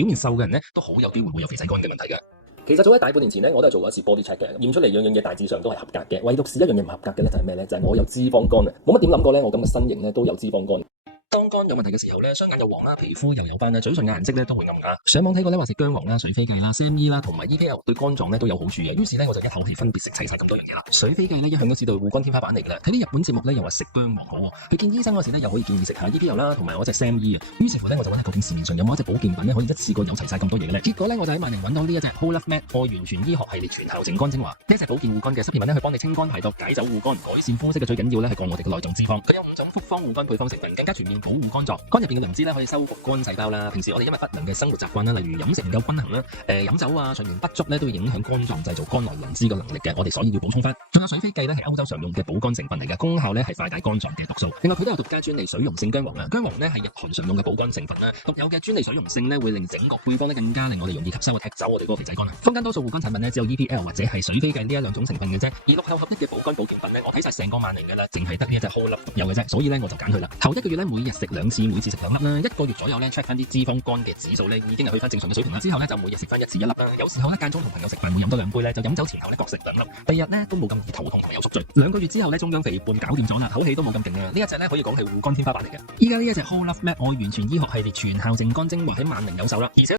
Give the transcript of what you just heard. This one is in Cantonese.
表面瘦嘅人咧都好有機會會有肥仔肝嘅問題嘅。其實早喺大半年前咧，我都係做過一次 body check 嘅，驗出嚟樣樣嘢大致上都係合格嘅，唯獨是一樣嘢唔合格嘅咧，就係咩咧？就係我有脂肪肝啊！冇乜點諗過咧，我咁嘅身形咧都有脂肪肝。當肝有問題嘅時候咧，雙眼又黃啦，皮膚又有斑啦，嘴唇嘅顏色咧都會暗啞。上網睇過咧話食薑黃啦、水飛薊啦、SAMe 啦同埋 EPL 對肝臟咧都有好處嘅，於是咧我就一口氣分別食齊晒咁多樣嘢啦。水飛薊咧一向都知道護肝天花板嚟㗎啦，睇啲日本節目咧又話食薑黃好喎，去見醫生嗰時咧又可以建議食下 EPL 啦同埋我隻 SAMe 啊。於是乎咧我就揾下究竟市面上有冇一隻保健品咧可以一次過有齊晒咁多嘢嘅咧。結果咧我就喺萬寧揾到呢一隻 Whole Life Med 愛完全醫學系列全效淨肝精華。呢一隻保健護肝嘅 supplement 咧去幫你清肝排毒、解酒護肝、改善膚色嘅最緊要咧係降我哋嘅內臟脂肪。佢有5種複方護肝配方成分，更加全面保護肝臟。入邊嘅靈芝咧可以修復肝細胞啦。平時我哋因為不良嘅生活習慣啦，例如飲食唔夠均衡啦，飲酒啊、睡眠不足咧，都會影響肝臟製造肝內磷脂嘅能力嘅。我哋所以要補充翻。仲有水飛薊咧係歐洲常用嘅補肝成分嚟嘅，功效咧係化解肝臟嘅毒素。另外佢都有獨家專利水溶性薑黃啊，薑黃咧係日韓常用嘅補肝成分啦，獨有嘅專利水溶性咧會令整個配方咧更加令我哋容易吸收踢走我哋嗰個肥仔肝啊。坊間多數護肝產品咧只有 EPL 或者係水飛薊呢一兩種成分嘅啫，而6後合一嘅補肝保健品咧，我睇晒成個萬寧嘅啦，淨係得呢一隻 Whole Life 獨有嘅啫，所以咧我就揀佢啦。頭1個月咧每日食2次，每次食2粒啦，1個月左右咧 check 翻啲脂肪肝嘅指數咧已經係去翻正常嘅水平啦。之後咧就每日食翻1次1粒啦。有時候咧間中同朋友食飯會飲多2杯咧，就飲酒前後咧各食2粒。第二日咧都冇咁易頭痛同埋有宿醉。2個月之後咧中央肥胖搞掂咗啦，口氣都冇咁勁啊！呢一隻咧可以講係護肝天花板嚟嘅。依家呢一隻 Whole Life Med 愛完全醫學系列全效淨肝精華喺萬寧有售啦，而且